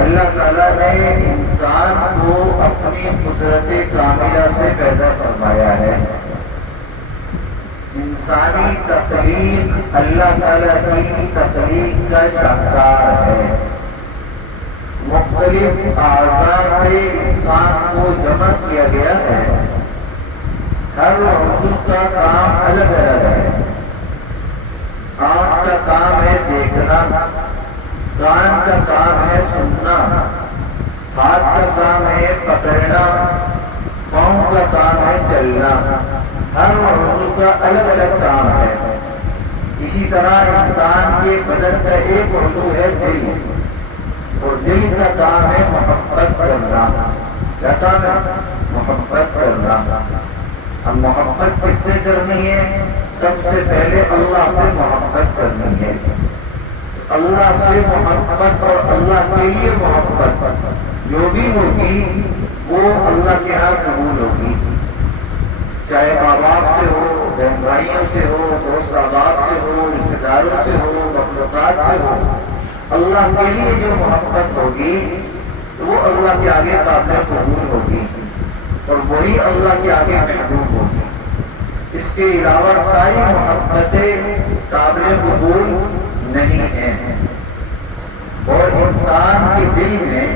اللہ تعالیٰ نے انسان کو اپنی قدرت کاملہ سے پیدا فرمایا ہے۔ انسانی تخلیق اللہ تعالیٰ کی تخلیق کا شاہکار ہے۔ مختلف اعضاء سے انسان کو جمع کیا گیا ہے۔ ہر عضو کا کام الگ الگ ہے۔ آنکھ کا کام ہے دیکھنا، کان کا کام ہے سننا، ہاتھ کا کام ہے پکڑنا، پاؤں کا کام ہے چلنا۔ ہر عضو کا الگ الگ کام ہے۔ اسی طرح انسان کے بدن کا ایک عضو ہے دل، اور دل کا کام ہے محبت کرنا۔ کیا کام ہے؟ محبت کرنا۔ اب محبت کس سے کرنی ہے؟ سب سے پہلے اللہ سے محبت کرنی ہے۔ اللہ سے محبت اور اللہ کے لیے محبت جو بھی ہوگی وہ اللہ کے ہاں قبول ہوگی، چاہے ماں باپ سے ہو، بہن بھائیوں سے ہو، دوست احباب سے ہو، رشتے داروں سے ہو، مخلوقات سے ہو۔ اللہ کے لیے جو محبت ہوگی وہ اللہ کے آگے قابل قبول ہوگی، اور وہی اللہ کے آگے محبوب ہوگی۔ اس کے علاوہ ساری محبتیں قابل قبول نہیں ہیں۔ اور انسان کے دل میں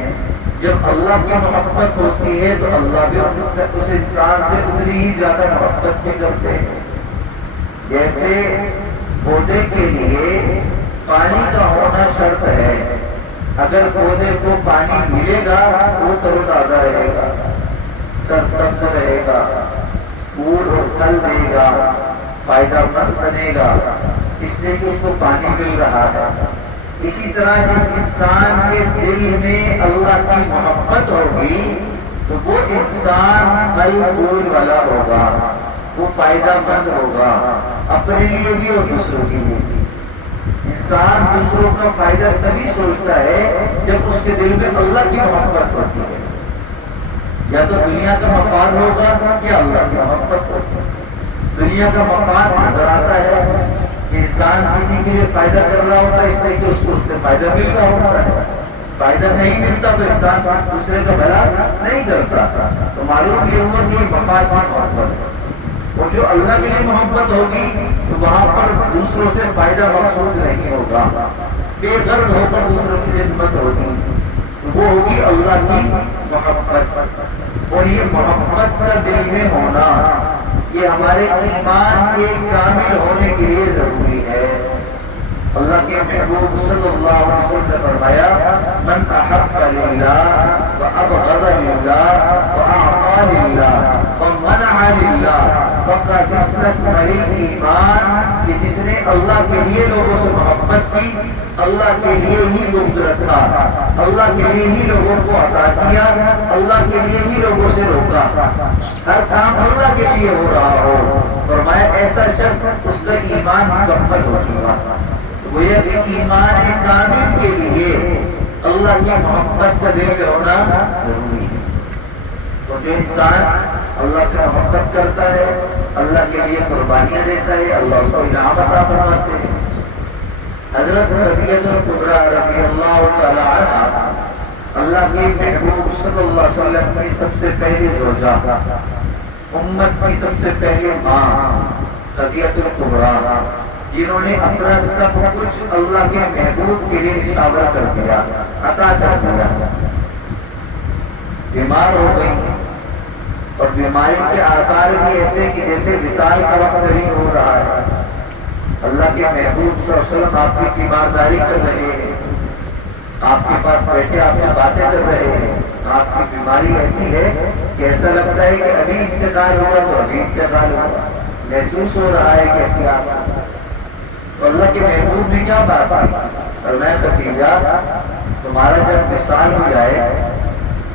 جب اللہ کی محبت ہوتی ہے تو اللہ بھی اس انسان سے اتنی ہی زیادہ محبت بھی کرتے ہیں۔ جیسے پودے کے لیے پانی کا ہونا شرط ہے، اگر پودے کو پانی ملے گا وہ تر و تازہ رہے گا، سرسبز رہے گا، پھول اور پھل دے گا، فائدہ مند بنے گا، اس لیے کہ اس کو پانی مل رہا ہے۔ اسی طرح جس انسان کے دل میں اللہ کی محبت ہوگی تو وہ انسان پھل پھول والا ہوگا، وہ فائدہ مند ہوگا، اپنے لیے بھی اور دوسروں کے لیے بھی۔ انسان دوسروں کا فائدہ تبھی سوچتا ہے جب اس کے دل میں اللہ کی محبت ہوتی ہے۔ یا تو دنیا کا مفاد ہوگا یا اللہ کی محبت ہوگی۔ دنیا کا مفاد نظر آتا ہے، انسان کسی کے لیے فائدہ کر رہا ہوتا ہے اس لیے کہ اس کو اس سے فائدہ مل رہا ہوتا ہے۔ فائدہ نہیں ملتا تو انسان دوسرے کا بھلا نہیں کرتا۔ تو معلوم یہ ہوا کہ مفاد کی محبت ہے، اور جو اللہ کے لیے محبت ہوگی تو وہاں پر دوسروں سے فائدہ مقصود نہیں ہوگا، بے غرض ہو کر دوسروں کی خدمت ہوگی، وہ ہوگی اللہ کی محبت۔ اور یہ محبت کا دل میں ہونا یہ ہمارے ایمان کے کامل ہونے کے لیے ضروری ہے۔ اللہ کے محبوب صلی اللہ علیہ وسلم نے فرمایا من احب للہ وابغض للہ واعطى للہ ومنع للہ فقد استكمل الایمان، کہ جس نے اللہ کے لیے لوگوں سے محبت کی، اللہ کے لیے ہی بغض رکھا، اللہ کے لیے ہی لوگوں کو عطا کیا، اللہ کے لیے ہی لوگوں سے روکا، ہر کام اللہ کے لیے ہو رہا ہو، فرمایا ایسا شخص اس کا ایمان مکمل ہو چکا۔ گویا کہ ایمان کامل کے لیے اللہ کی محبت کا دل میں ہونا ضروری ہے۔ تو جو انسان اللہ سے محبت کرتا ہے، اللہ کے لیے قربانیاں دیتا ہے، اللہ اس کو انعام عطا فرماتے ہیں۔ حضرت خدیجہ کبریٰ رضی اللہ تعالی عنہا اللہ کے محبوب صلی اللہ علیہ وسلم کی سب سے پہلی زوجہ، امت کی سب سے پہلی ماں خدیجہ کبریٰ، جنہوں نے اپنا سب کچھ اللہ کے محبوب کے لیے نچھاور کر دیا، عطا کر دیا، بیمار ہو گئی، اور بیماری کے آثار بھی ایسے کہ جیسے وصال کا وقت قریب ہو رہا ہے۔ اللہ کے محبوب صلی اللہ علیہ وسلم آپ کی تیمارداری کر رہے ہیں، آپ کے پاس بیٹھے آپ سے باتیں کر رہے ہیں، آپ کی بیماری ایسی ہے کہ ایسا لگتا ہے کہ ابھی انتقال ہوا تو ابھی انتقال ہوا، محسوس ہو رہا ہے کہ اپنی آسان۔ تو اللہ کے محبوب نے کیا بات کی؟ اور میں خدیجہ تمہارا جب وصال ہو جائے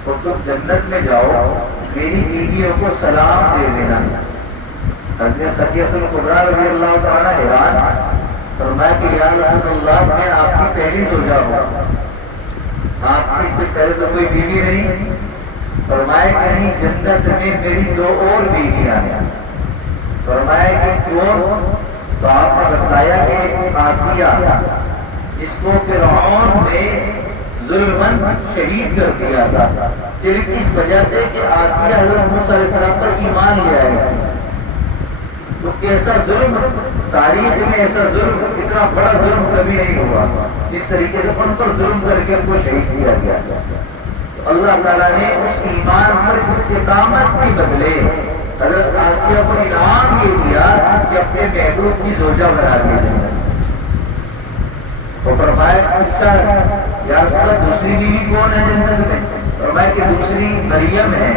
تو تم جنت میں جاؤ، میری بیویوں کو سلام دے دینا۔ حضرت خدیجہ کبریٰ رضی اللہ تعالیٰ حیران، فرمایا کہ یا رسول اللہ میں آپ کی پہلی زوجہ ہوں، آپ کی سے پہلے تو کوئی بیوی نہیں؟ فرمایا کہ نہیں، جنت میں میری دو اور بیویاں ہیں۔ فرمایا کہ کیوں؟ تو آپ نے بتایا کہ آسیہ جس کو فرعون نے ظلمن شہید کر دیا تھا، صرف اس وجہ سے کہ آسیہ حضرت موسیٰ علیہ السلام پر ایمان لے آئے۔ تو کیسا ظلم، تاریخ میں ایسا ظلم، اتنا بڑا ظلم کبھی نہیں ہوا جس طریقے سے ان پر ظلم کر کے ان کو شہید کیا گیا۔ اللہ تعالیٰ نے اس ایمان پر استقامت کے بدلے حضرت آسیہ کو انعام یہ دیا کہ اپنے محبوب کی زوجہ بنا دیا جائے۔ وہ فرمایا، پوچھا یا رسول اللہ دوسری بیوی کون ہے جنت میں؟ فرمایا کہ دوسری مریم ہے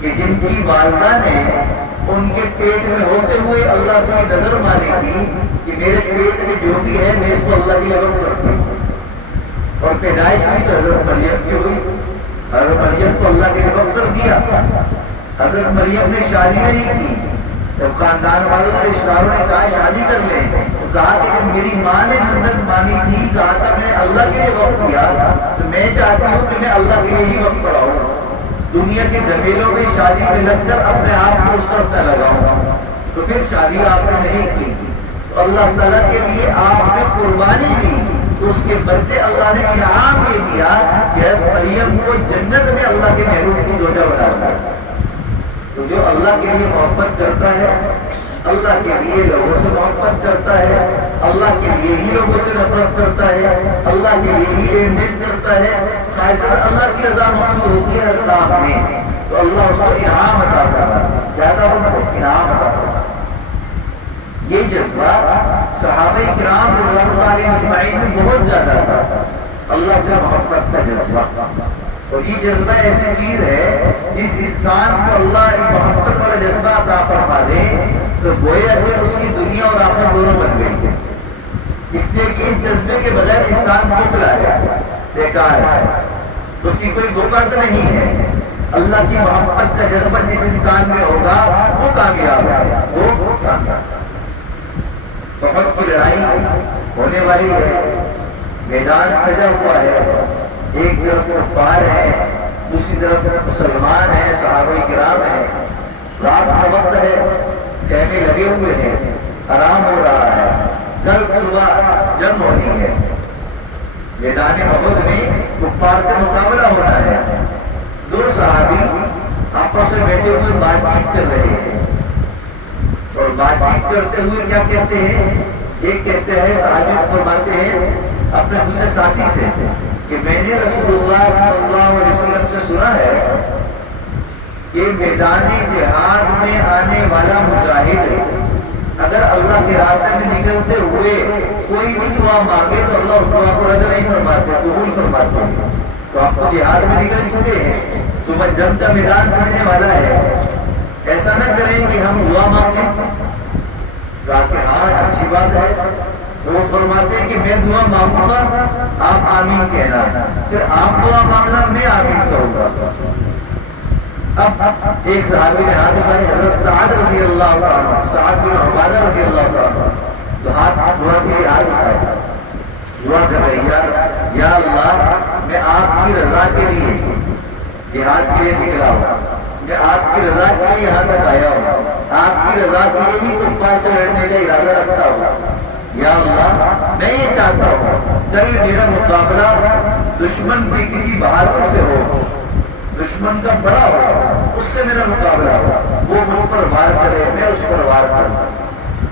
کہ جن کی والدہ نے ان کے پیٹ میں ہوتے ہوئے اللہ سے نظر مانی تھی کہ میرے پیٹ میں جو بھی ہے میں اس کو اللہ کی لگن کرتی ہوں، اور پیدائش ہوئی تو حضرت مریم کی ہوئی۔ حضرت مریم کو اللہ کے لگن کر دیا۔ حضرت مریم نے شادی نہیں کی، جب خاندان والوں نے رشتہداروں نے کہا شادی کر لیں تو کہا کہ جب میری ماں نے منت مانی تھی، کہا تھا میں نے اللہ کے لیے وقت دیا تو میں چاہتی ہوں کہ میں اللہ کے لیے ہی وقت پڑھاؤں، دنیا کے جھمیلوں میں شادی میں لگ کر اپنے آپ کو اس طرف نہ لگاؤں۔ تو پھر شادی آپ نے نہیں کی، تو اللہ تعالیٰ کے لیے آپ نے قربانی دی، تو اس کے بدلے اللہ نے انعام یہ دیا کہ مریم کو جنت میں اللہ کے محبوب کی زوجہ بنا دیا۔ تو جو اللہ کے لیے محبت کرتا ہے، اللہ کے لیے لوگوں سے محبت کرتا ہے، اللہ کے لیے ہی لوگوں سے نفرت کرتا ہے، اللہ کے لیے ہی لین دین کرتا ہے، خواہش اللہ کی رضا مقصود ہوتی ہے ہر کام میں، تو اللہ اس کو انعام عطا کرتا ہے، زیادہ انعام عطا کرتا ہے۔ یہ جذبہ صحابہ کرام رضوان اللہ علیہم اجمعین میں بہت زیادہ تھا، اللہ سے محبت کا جذبہ۔ اور یہ جذبہ ایسی چیز ہے جس انسان کو اللہ محبت والا جذبہ عطا فرما دے تو گویا کہ اس کی دنیا اور آخرت دونوں بن گئی، اس لیے کہ اس جذبے کے بغیر انسان بھوکلا ہے، بیکار ہے، اس کی کوئی وقت نہیں ہے۔ اللہ کی محبت کا جذبہ جس انسان میں ہوگا وہ کامیاب ہے، وہ کامیاب۔ بہت کی لڑائی ہونے والی ہے، میدان سجا ہوا ہے، ایک طرف کفار ہے، دوسری طرف مسلمان ہیں، صحابہ کرام ہیں، رات کا وقت ہے، خیمے لگے ہوئے ہیں، آرام ہو رہا ہے، کل صبح جنگ ہونی ہے، میدان احد میں کفار سے مقابلہ ہونا ہے۔ دو صحابی آپس میں بیٹھے ہوئے بات چیت کر رہے ہیں، اور بات چیت کرتے ہوئے کیا کہتے ہیں؟ ایک کہتے ہیں، صحابی فرماتے ہیں اپنے دوسرے ساتھی سے کہ میں نے رسول اللہ صلی اللہ علیہ وسلم سے سنا ہے کہ میدان جہاد میں آنے والا مجاہد اگر اللہ کے راستے میں نکلتے ہوئے کوئی بھی دعا مانگے تو اللہ اس دعا کو رد نہیں فرماتے، قبول فرماتے ہیں۔ تو آپ تو جہاد میں نکل چکے ہیں، صبح جنگ کا میدان سمجھنے والا ہے، ایسا نہ کریں کہ ہم دعا مانگیں۔ کہا کہ ہاں اچھی بات ہے۔ وہ فرماتے ہیں کہ میں دعا مانگوں گا، آپ آمین کہنا، پھر آپ دعا مانگنا، میں آمین کہوں گا۔ اب ایک صحابی نے ہاتھ اٹھائے، حضرت سعد رضی اللہ عنہ، سعد بن عبادہ رضی اللہ عنہ، تو ہاتھ دعا کے لیے ہاتھ اٹھائے، دعا کر رہے، یا اللہ میں آپ کی رضا کے لیے جہاد کے لیے نکلا ہوں، میں آپ کی رضا کے لیے یہاں تک آیا ہوں، آپ کی رضا کے لیے ہی کفار سے لڑنے کا ارادہ رکھتا ہوں۔ یا اللہ میں یہ چاہتا ہوں کل میرا مقابلہ دشمن بھی کسی بہادر سے ہو، دشمن کا بڑا ہو، اس سے میرا مقابلہ ہو، وہ مجھ پر وار کرے، میں اس پر وار کروں،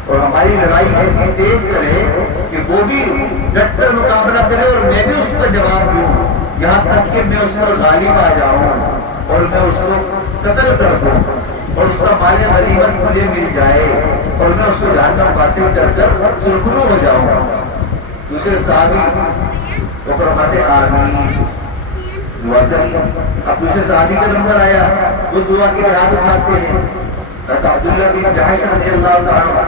اور ہماری لڑائی ایسی تیز چلے کہ وہ بھی ڈٹ کر مقابلہ کرے اور میں بھی اس کا جواب دوں، یہاں تک کہ میں اس پر غالب آ جاؤں اور میں اس کو قتل کر دوں اور اس کا مال غنیمت مجھے مل جائے اور میں اس کو جہنم حاصل کر سرخرو ہو جاؤں گا۔ دوسرے صحابی وہ فرماتے آمین، دعا کر۔ اب دوسرے صحابی کا نمبر آیا، وہ دعا کے لیے ہاتھ اٹھاتے ہیں۔ عبداللہ بن جحش رضی اللہ تعالیٰ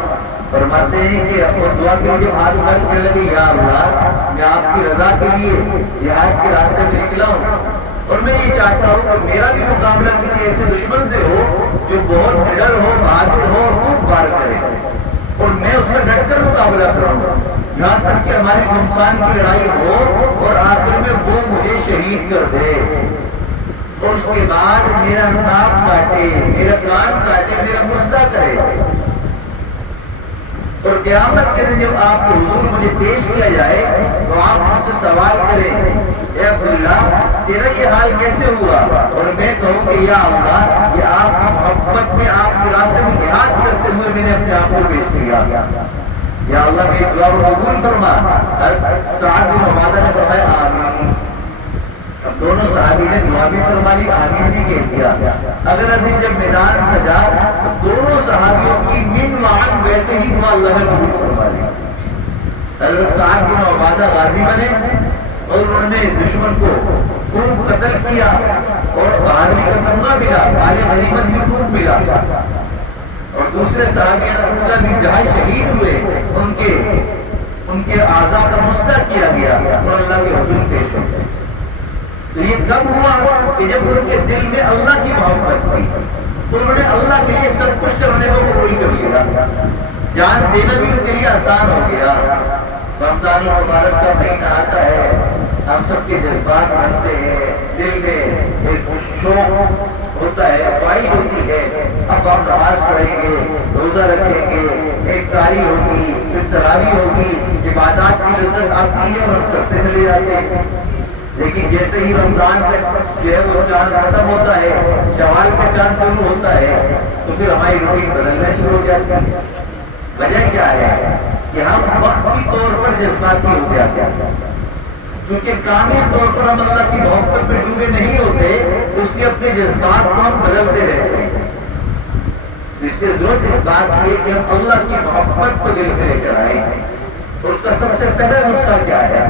فرماتے ہیں کہ وہ دعا کے لیے ہاتھ اٹھا کے کہنے لگے، یا اللہ میں آپ کی رضا کے لیے جہاد کے راستے میں نکلا ہوں اور میں یہ چاہتا ہوں کہ میرا بھی مقابلہ کسی ایسے دشمن سے ہو جو بہت نڈر ہو، بہادر ہو اور خوب وار کرے، اور میں اس میں ڈٹ کر مقابلہ کروں، یہاں تک کہ ہماری گھمسان کی لڑائی ہو اور آخر میں وہ مجھے شہید کر دے اور اس کے بعد میرا ناک کاٹے، میرا کان کاٹے، میرا مسئلہ کرے۔ اور قیامت کے دن جب آپ کے حضور مجھے پیش کیا جائے تو آپ مجھ سے سوال کریں اے عبداللہ تیرا یہ حال کیسے ہوا، اور میں کہوں کہ یا اللہ یہ آپ کی محبت میں آپ کے راستے میں جہاد کرتے ہوئے میں نے اپنے آپ کو پیش کیا، یا اللہ میری دعا کو قبول فرما۔ سعد بن عبادہ نے فرمایا آمین۔ اب دونوں صحابی نے دعا بھی فرما لی، آمین بھی کہہ دیا۔ اگلا دن جب میدان سجا تو دونوں صحابیوں کی من معن ویسے ہی دعا اللہ نے قبول فرما لی۔ حضرت سعد بن عبادہ غازی بنے اور انہوں نے دشمن کو خوب قتل کیا اور بہادری کا تمغہ ملا، مال غنیمت بھی خوب ملا، اور دوسرے صحابی عبداللہ بن جہاز شہید ہوئے، ان کے اعضاء کا مسئلہ کیا گیا اور اللہ کے حضور پیش ہوئے۔ تو یہ کب ہوا کہ جب ان کے دل میں اللہ کی محبت تھی تو انہوں نے اللہ کے لیے سب کچھ کرنے کو قبول کر لیا، جان دینا بھی ان کے لیے آسان ہو گیا۔ رمضان مبارک کا مہینہ آتا ہے، ہم سب کے جذبات بنتے ہیں، دل میں ایک شوق ہوتا ہے، خواہش ہوتی ہے اب ہم نماز پڑھیں گے، روزہ رکھیں گے، افطاری ہوگی، پھر تراویح ہوگی، عبادات کی لذت آتی ہے اور ہم کرتے چلے جاتے ہیں۔ لیکن جیسے ہی رمضان تک جو ہے وہ چاند ختم ہوتا ہے، شوال کا چاند شروع ہوتا ہے، تو پھر ہماری روٹین بدلنا شروع ہو جاتی ہے۔ وجہ کیا ہے کہ ہم وقتی طور پر جذباتی ہو جاتے ہیں، چونکہ کامل طور پر ہم اللہ کی محبت میں ڈوبے نہیں ہوتے، اس لیے اپنے جذبات کو ہم بدلتے رہتے ہیں۔ اس لیے ضرورت اس بات کی ہے کہ ہم اللہ کی محبت کو دل میں لے کر آئیں، اور اس کا سب سے پہلا نسخہ کیا ہے؟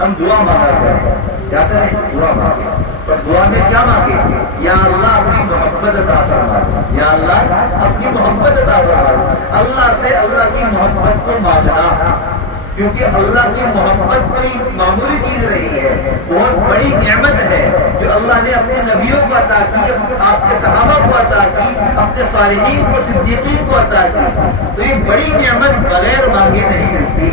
ہم دعا مانگا کریں۔ کیا کریں؟ دعا مانگیں۔ اور دعا میں کیا مانگیں؟ یا اللہ اپنی محبت عطا فرما، یا اللہ اپنی محبت عطا فرما۔ اللہ سے اللہ کی محبت کو مانگنا، کیونکہ اللہ کی محبت کوئی معمولی چیز رہی ہے، بہت بڑی نعمت ہے جو اللہ نے اپنے نبیوں کو عطا کی، آپ کے صحابہ کو عطا کی، اپنے صالحین کو، صدیقین کو عطا کی۔ تو یہ بڑی نعمت بغیر مانگے نہیں ملتی،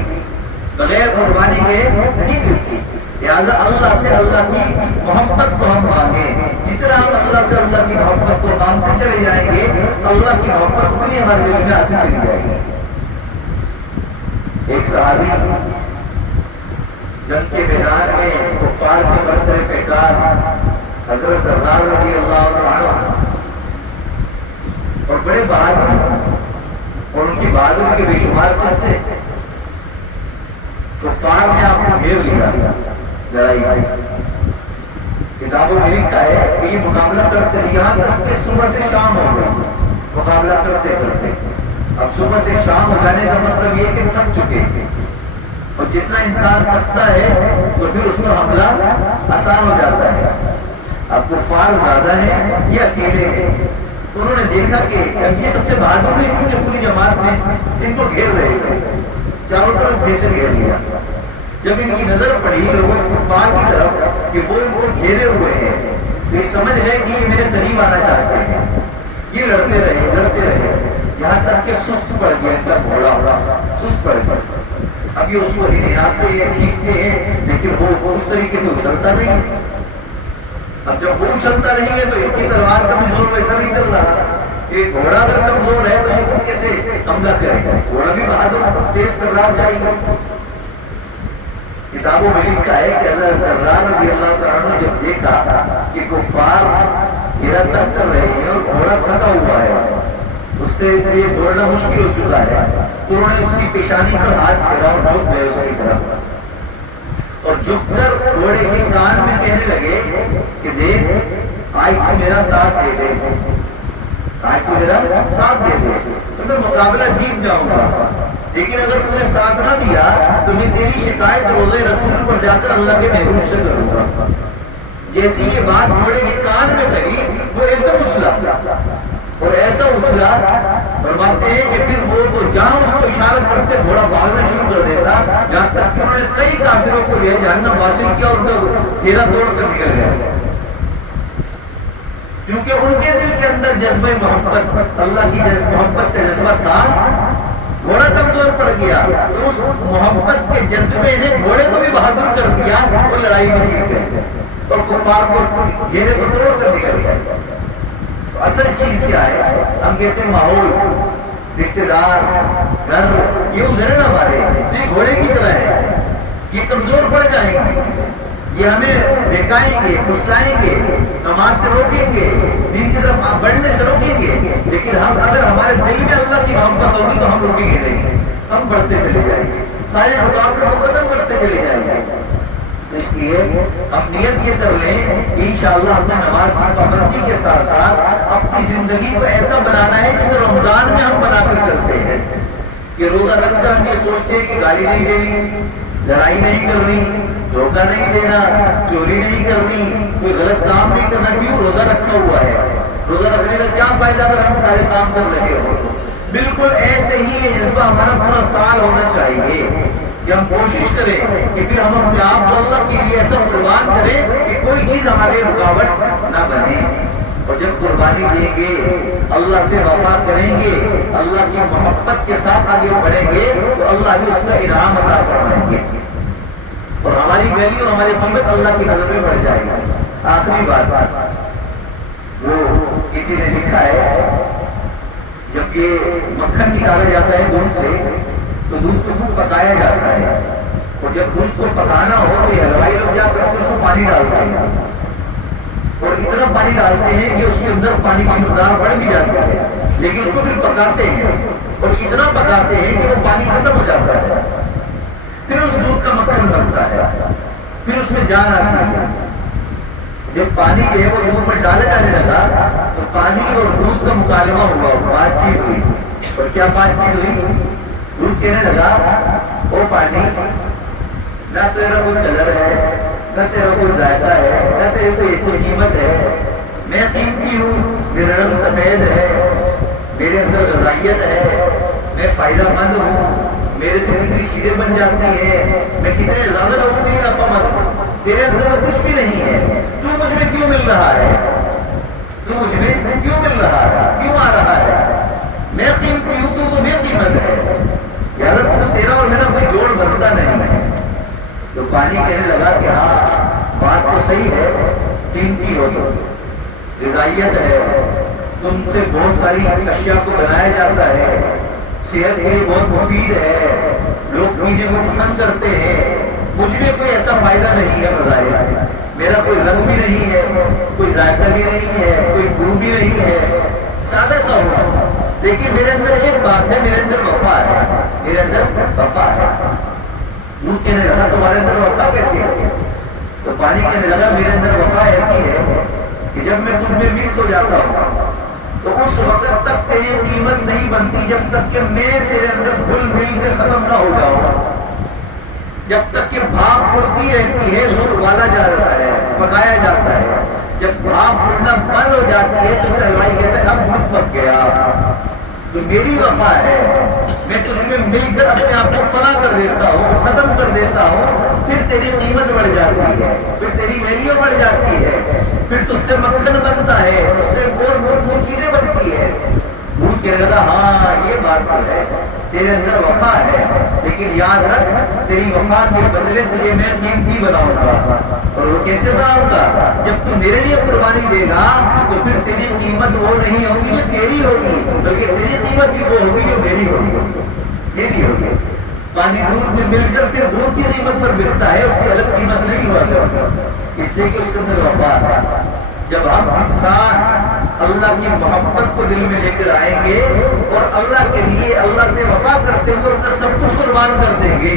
بغیر قربانی کے نہیں ملتی۔ لہٰذا اللہ سے اللہ کی محبت کو ہم مانگیں۔ جتنا ہم اللہ سے اللہ کی محبت کو مانگتے چلے جائیں گے، اللہ کی محبت اتنی ہمارے دل میں آتی چلی جائے گی۔ ایک صحابی جنگ کے میدان میں کفار سے برسر پیکار حضرت عمر رضی اللہ عنہ، اور بڑے بہادر، اور ان کی بہادری کے بے شمار قصے۔ کفار نے آپ کو گھیر لیا، لڑائی کی، کتابوں میں لکھا ہے کہ یہ مقابلہ کرتے یہاں تک کہ صبح سے شام ہو گئی مقابلہ کرتے کرتے۔ اب صبح سے شام ہو جانے کا مطلب یہ کہ تھک چکے، اور جتنا انسان تھکتا ہے تو پھر اس پر حملہ آسان ہو جاتا ہے۔ اب کفار زیادہ ہیں، یہ اکیلے ہیں۔ انہوں نے دیکھا کہ اب یہ سب سے بہادر ہوئی، کیونکہ پوری جماعت میں ان کو گھیر رہے تھے، چاروں طرف گھیر لیا۔ جب ان کی نظر پڑی لوگوں کفار کی طرف کہ وہ ان کو گھیرے ہوئے ہیں، تو یہ سمجھ گئے کہ یہ میرے قریب آنا چاہتے ہیں۔ یہ لڑتے رہے یہاں تک کہ سست پڑ گیا، ان کا گھوڑا سست پڑ گیا۔ اب یہ اس کو ہلاتے ہیں، کھینچتے ہیں، لیکن وہ اس طریقے سے اچھلتا نہیں۔ اب جب وہ اچھلتا نہیں ہے تو ان کی تلوار کا بھی زور ویسا نہیں چل رہا۔ یہ گھوڑا اگر کمزور ہے تو یہ کیسے حملہ کرے گا؟ گھوڑا بھی بہادر تیز تلوار چاہیے۔ کتابوں میں لکھا ہے کہ حضرت عمر رضی اللہ تعالیٰ نے جب دیکھا کہ کفار گھیرا تک کر رہے ہیں اور گھوڑا تھکا ہوا ہے، اس سے یہ دوڑنا مشکل ہو چکا ہے، تو انہوں نے اس کی پیشانی پر ہاتھ پھیرا اور جھک گئے اس کی طرف، اور جھک کر گھوڑے کے کان میں کہنے لگے کہ دیکھ آج تو میرا ساتھ دے دے، آج تو میرا ساتھ دے دے تو میں مقابلہ جیت جاؤں گا، لیکن اگر تم نے ساتھ نہ دیا تو میں تیری شکایت روزے رسول پر جا کر اللہ کے محبوب سے کروں گا۔ جیسی یہ بات گھوڑے کے کان میں لگی، وہ ایک دم اچھلا، اور ایسا اچھلا فرماتے ہیں کہ پھر وہ تو جہاں اس کو اشارت کرتے گھوڑا بھاگنا شروع کر دیتا، جہاں تک کہ انہوں نے کئی کافروں کو جہنم حاصل کیا اور ان کا گھیرا توڑ کر نکل گیا، کیونکہ ان کے دل کے اندر جذبہ محبت، اللہ کی محبت کا جذبہ تھا۔ گھوڑا کمزور پڑ گیا تو اس محبت کے جذبے نے گھوڑے کو بھی بہادر کر دیا، وہ لڑائی میں جیت گئے اور کفار کو گھیرے کو توڑ کر نکل گئے۔ اصل چیز کیا ہے؟ ہم کہتے ہیں ماحول، رشتے دار، گھر، یہ ادھر نہ مارے، تو یہ گھوڑے کی طرح ہے، یہ کمزور پڑ جائیں گے، یہ ہمیں بہکائیں گے، پھسلائیں گے، نماز سے روکیں گے، دین کی طرف بڑھنے سے روکیں گے، لیکن اگر ہمارے دل میں اللہ کی محبت ہوگی تو ہم رکیں گے نہیں، ہم بڑھتے چلے جائیں گے، ساری رکاوٹوں کو ختم کرتے چلے جائیں گے۔ اس لیے ہم نیت یہ کر لیں کہ انشاءاللہ ہم نے نماز کی پابندی کے ساتھ ساتھ اپنی زندگی کو ایسا بنانا ہے جسے رمضان میں ہم بنا کر چلتے ہیں کہ روزہ رکھ کر ہم یہ سوچتے ہیں کہ گالی نہیں دینی، لڑائی نہیں کرنی، دھوکہ نہیں دینا، چوری نہیں کرنی، کوئی غلط کام نہیں کرنا۔ کیوں؟ روزہ رکھا ہوا ہے، روزہ رکھنے کا کیا فائدہ اگر ہم سارے کام کر لگے ہو؟ بالکل ایسے ہی یہ جذبہ ہمارا پورا سال ہونا چاہیے کہ ہم کوشش کریں کہ پھر ہم اپنے آپ کو اللہ کے لیے ایسا قربان کریں کہ کوئی چیز ہمارے رکاوٹ نہ بنے، اور جب قربانی دیں گے، اللہ سے وفا کریں گے، اللہ کی محبت کے ساتھ آگے بڑھیں گے تو اللہ بھی اس کا انعام عطا فرمائیں گے اور ہماری ویلیو اور ہماری قیمت اللہ کی نظر میں بڑھ جائے گی۔ آخری بات، وہ کسی نے لکھا ہے جب یہ مکھن نکالا جاتا ہے دودھ سے تو دودھ کو خوب پکایا جاتا ہے، اور جب دودھ کو پکانا ہو تو یہ حلوائی لوگ کیا کرتے ہیں، اس میں پانی ڈالتے ہیں، اور اتنا پانی ڈالتے ہیں کہ اس کے اندر پانی کی مقدار بڑھ بھی جاتی ہے، لیکن اس کو پھر پکاتے ہیں اور اتنا پکاتے ہیں کہ وہ پانی ختم ہو جاتا ہے، پھر اس دودھ کا مکھن بنتا ہے، پھر اس میں جان آتی ہے۔ جب پانی جو ہے وہ دودھ میں ڈالا جانے لگا تو پانی اور دودھ کا مکالمہ ہوا، بات چیت ہوئی، اور کیا بات چیت ہوئی؟ دودھ کہنے لگا، او پانی، نہ تیرا کوئی کلر ہے، نہ تیرا کوئی ذائقہ ہے، نہ تیرے کوئی ایسی قیمت ہے، میں قیمتی ہوں، میرا رنگ سفید ہے، میرے اندر غذائیت ہے، میں فائدہ مند ہوں، میرے سے کتنی چیزیں بن جاتی ہیں، میں کتنے زیادہ لوگوں کے لیے نفع مند ہوں، تیرے اندر تو کچھ بھی نہیں ہے، تو مجھ میں کیوں مل رہا ہے، تو مجھ میں کیوں مل رہا ہے، کیوں آ رہا ہے، میں قیمتی ہوں، تو بے قیمت ہے، لہٰذا تو تیرا اور میرا کوئی جوڑ بنتا نہیں ہے۔ تو پانی کہنے لگا کہ ہاں بات تو صحیح ہے، قیمتی ہو تو غذائیت ہے، تم سے بہت ساری اشیاء کو بنایا جاتا ہے، صحت کے لیے بہت مفید ہے، لوگ پینے کو پسند کرتے ہیں، مجھ میں کوئی ایسا فائدہ نہیں ہے، بظاہر میرا کوئی رنگ بھی نہیں ہے، کوئی ذائقہ بھی نہیں ہے، کوئی بو بھی نہیں ہے، سادہ سا ہوا، لیکن میرے اندر ایک بات ہے، میرے اندر وفا ہے، میرے اندر وفا ہے۔ دودھ کہنے لگا تمہارے اندر وفا کیسی ہے؟ تو پانی کہنے لگا میرے اندر وفا ایسی ہے کہ جب میں تم میں مکس ہو جاتا ہوں تو اس وقت تک تیری قیمت نہیں بنتی جب تک کہ میں تیرے اندر گھل مل کے ختم نہ ہو جاؤں، جب تک کہ بھاپ اڑتی رہتی ہے، دودھ ابالا جاتا ہے، پکایا جاتا ہے، جب بھاپ اڑنا بند ہو جاتی ہے تو پھر حلوائی کہتا ہے اب دودھ پک گیا۔ تو میری وفا ہے، میں تجھ میں مل کر اپنے آپ کو فنا کر دیتا ہوں، ختم کر دیتا ہوں، پھر تیری قیمت بڑھ جاتی ہے، پھر تیری ویلیو بڑھ جاتی ہے، پھر تجھ سے مکھن بنتا ہے، تجھ سے اور چیزیں بنتی ہے۔ دودھ کہنے لگا ہاں یہ بات تو ہے، تیرے اندر وفا ہے، لیکن یاد رکھ تیری وفا کے بدلے تجھے میں قیمتی بناؤں گا، اور وہ کیسے بناؤں گا؟ جب تو میرے لیے قربانی دے گا تو پھر تیری قیمت وہ نہیں ہوگی جو تیری ہوگی، بلکہ تیری قیمت بھی وہ ہوگی جو میری ہوگی، میری ہوگی۔ پانی دودھ میں مل کر پھر دودھ کی قیمت پر بکتا ہے، اس کی الگ قیمت نہیں ہوا کرتی، اس لیے کہ اس کے اندر وفا ہے۔ جب ہم انسان اللہ کی محبت کو دل میں لے کر آئیں گے اور اللہ کے لیے اللہ سے وفا کرتے ہوئے اپنا سب کچھ قربان کر دیں گے،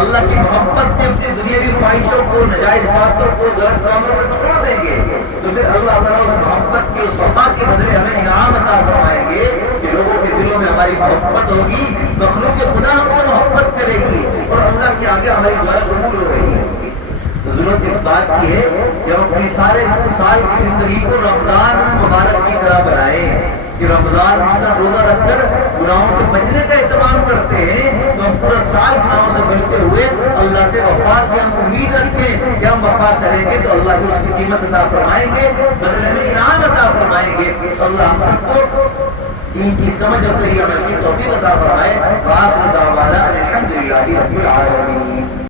اللہ کی محبت میں اپنی دنیاوی خواہشوں کو، نجائز باتوں کو، غلط کاموں کو چھوڑ دیں گے، تو پھر اللہ تعالیٰ اس محبت کی، اس وفا کے بدلے ہمیں انعام عطا فرمائیں گے کہ لوگوں کے دلوں میں ہماری محبت ہوگی، مخلوق خدا ہم سے محبت کرے گی اور اللہ کے آگے ہماری دعائیں قبول ہو رہی ہیں۔ ضرورت اس بات کی ہے کہ ہم اپنی سارے سال کی زندگی کو رمضان مبارک کی طرح بنائیں کہ رمضان اس طرح روزہ رکھ کر گناہوں سے بچنے کا اہتمام کرتے ہیں تو ہم پورا سال گناہوں سے بچتے ہوئے اللہ سے وفا کی ہم امید رکھیں کہ ہم وفا کریں گے تو اللہ بھی اس کی قیمت عطا فرمائیں گے، بدلے میں انعام عطا فرمائیں گے۔ اللہ ہم سب کو دین کی سمجھ اور صحیح عمل کی توفیق عطا فرمائے۔ وآخر دعوانا الحمدللہ رب العالمین۔